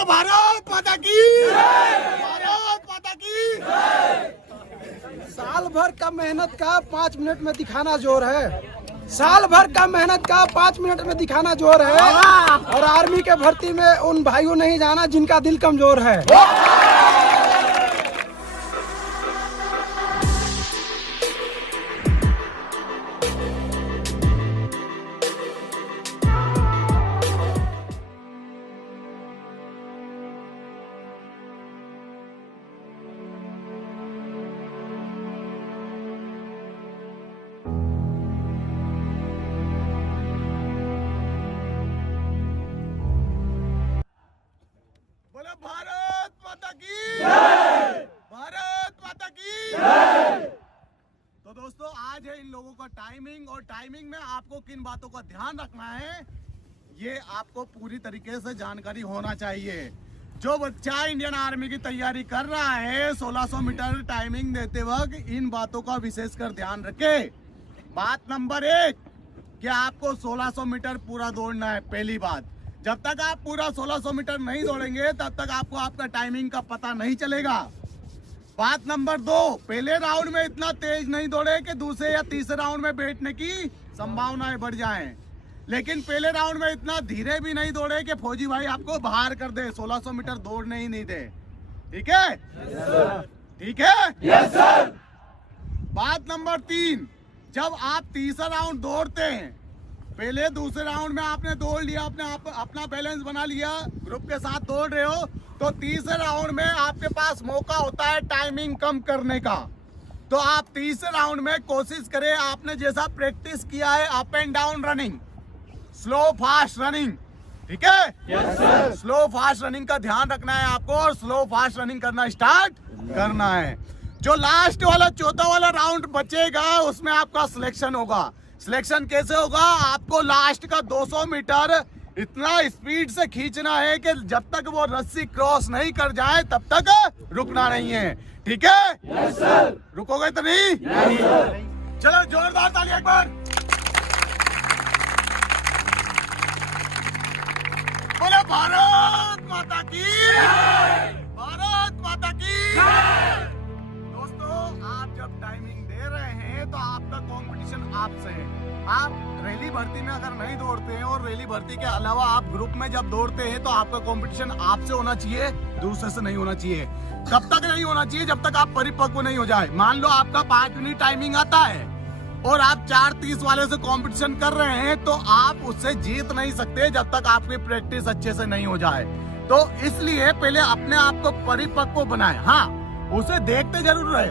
बोलो भारत माता की, भारत माता की। साल भर का मेहनत का 5 मिनट में दिखाना जोर है। साल भर का मेहनत का 5 मिनट में दिखाना जोर है। और आर्मी के भर्ती में उन भाइयों नहीं जाना जिनका दिल कमजोर है। बोलो भारत माता की, भारत माता की। तो दोस्तों आज है इन लोगों का टाइमिंग, और टाइमिंग में आपको किन बातों का ध्यान रखना है ये आपको पूरी तरीके से जानकारी होना चाहिए। जो बच्चा इंडियन आर्मी की तैयारी कर रहा है 1600 मीटर टाइमिंग देते वक्त इन बातों का विशेषकर ध्यान रखे। बात नंबर 1 कि आपको 1600 मीटर पूरा दौड़ना है। पहली बात, जब तक आप पूरा 1600 मीटर नहीं दौड़ेंगे तब तक आपको आपका टाइमिंग का पता नहीं चलेगा। बात नंबर 2, पहले राउंड में इतना तेज नहीं दौड़े कि दूसरे या तीसरे राउंड में बैठने की संभावनाएं बढ़ जाएं। लेकिन पहले राउंड में इतना धीरे भी नहीं दौड़े कि फौजी भाई आपको बाहर कर दे, 1600 मीटर दौड़ने ही नहीं दे। ठीक है? ठीक है? Yes sir. बात नंबर 3, जब आप तीसरा राउंड दौड़ते हैं, पहले दूसरे राउंड में आपने दौड़ लिया, अपना बैलेंस बना लिया, ग्रुप के साथ दौड़ रहे हो, तो तीसरे राउंड में आपके पास मौका होता है टाइमिंग कम करने का। तो आप तीसरे राउंड में कोशिश करें, आपने जैसा प्रैक्टिस किया है up and down running, slow fast running. ठीक है? Yes sir. Slow fast running का ध्यान रखना है आपको, और स्लो फास्ट रनिंग करना स्टार्ट करना है। जो लास्ट वाला चौथा वाला राउंड बचेगा उसमें आपका सिलेक्शन होगा। सिलेक्शन कैसे होगा? आपको लास्ट का 200 मीटर इतना स्पीड से खींचना है कि जब तक वो रस्सी क्रॉस नहीं कर जाए तब तक रुकना नहीं है। ठीक है? Yes sir. रुकोगे तो नहीं? Yes sir. चलो जोरदार ताली एक बार। बोलो भारत माता की, भारत माता की। दोस्तों आप जब टाइमिंग दे रहे हैं तो आपका कंपटीशन आपसे है। आप रैली भर्ती में अगर नहीं दौड़ते हैं, और रैली भर्ती के अलावा आप ग्रुप में जब दौड़ते हैं, तो आपका कंपटीशन आपसे होना चाहिए, दूसरे से नहीं होना चाहिए। कब तक नहीं होना चाहिए? जब तक आप परिपक्व नहीं हो जाए। मान लो आपका 5 मिनट टाइमिंग आता है और आप 4:30 वाले से कंपटीशन कर रहे हैं, तो आप उससे जीत नहीं सकते जब तक आपकी प्रैक्टिस अच्छे से नहीं हो जाए। तो इसलिए पहले अपने आप को परिपक्व बनाए। हाँ, उसे देखते जरूर रहे,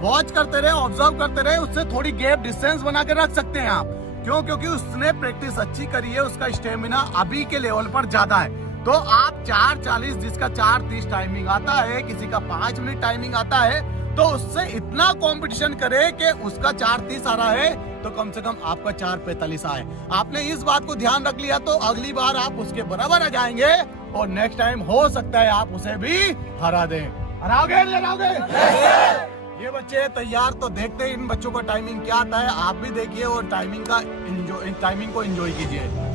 वॉच करते रहे, ऑब्जर्व करते रहे, उससे थोड़ी गैप डिस्टेंस बना के रख सकते हैं आप। क्यों? क्योंकि उसने प्रैक्टिस अच्छी करी है, उसका स्टेमिना अभी के लेवल पर ज्यादा है। तो आप 4:40 जिसका 4:30 टाइमिंग आता है, किसी का 5 मिनट टाइमिंग आता है, तो उससे इतना कंपटीशन करे कि उसका 4:30 आ रहा है तो कम से कम आपका 4:45 आए। आपने इस बात को ध्यान रख लिया तो अगली बार आप उसके बराबर आ जाएंगे, और नेक्स्ट टाइम हो सकता है आप उसे भी हरा दें। हराओगे नहीं हराओगे? ये बच्चे तैयार, तो देखते हैं इन बच्चों का टाइमिंग क्या आता है। आप भी देखिए और टाइमिंग को एंजॉय कीजिए।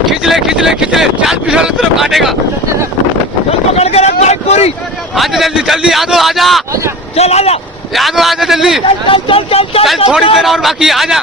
खींच ले चाल पीछे तरफ काटेगा। पकड़ के रख बाइक पूरी। आजा जल्दी जल्दी यादव आजा, चल आजा, यादव आजा जल्दी, चल थोड़ी देर और बाकी है, आजा।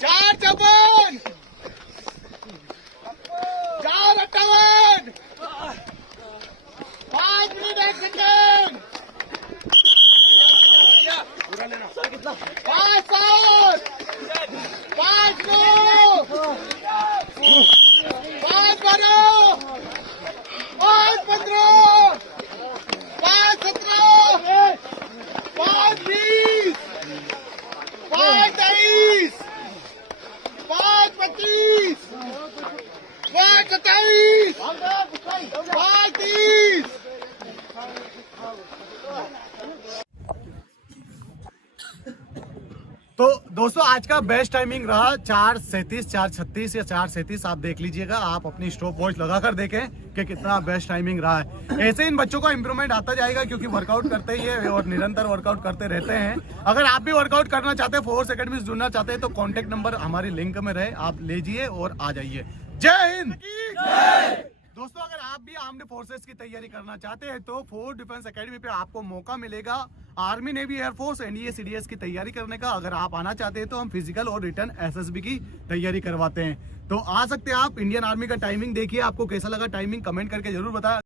चार चौवन, 4:58, 5 मिनट 1 सेकंड, 5 7, 5 9, 5 12, 5 15, 5 17, 5 20, 5 23, 5 25, 5 27, 5 30। तो दोस्तों आज का बेस्ट टाइमिंग रहा 4:37, 4:36 या 4:37। आप देख लीजिएगा, आप अपनी स्टॉप वॉच लगाकर देखें कि कितना बेस्ट टाइमिंग रहा है। ऐसे इन बच्चों का इंप्रूवमेंट आता जाएगा क्योंकि वर्कआउट करते ही है और निरंतर वर्कआउट करते रहते हैं। अगर आप भी वर्कआउट करना चाहते हैं, फोर्स एकेडमी से जुड़ना चाहते हैं तो कॉन्टेक्ट नंबर हमारी लिंक में रहे, आप लीजिए और आ जाइए। जय हिंद। दोस्तों अगर आप भी आर्म्ड फोर्सेस की तैयारी करना चाहते हैं तो फोर्स डिफेंस एकेडमी पे आपको मौका मिलेगा army, navy, air force, NDA, CDS की तैयारी करने का। अगर आप आना चाहते हैं तो हम फिजिकल और रिटर्न एसएसबी की तैयारी करवाते हैं, तो आ सकते हैं आप। इंडियन आर्मी का टाइमिंग देखिए, आपको कैसा लगा टाइमिंग कमेंट करके जरूर बताएं।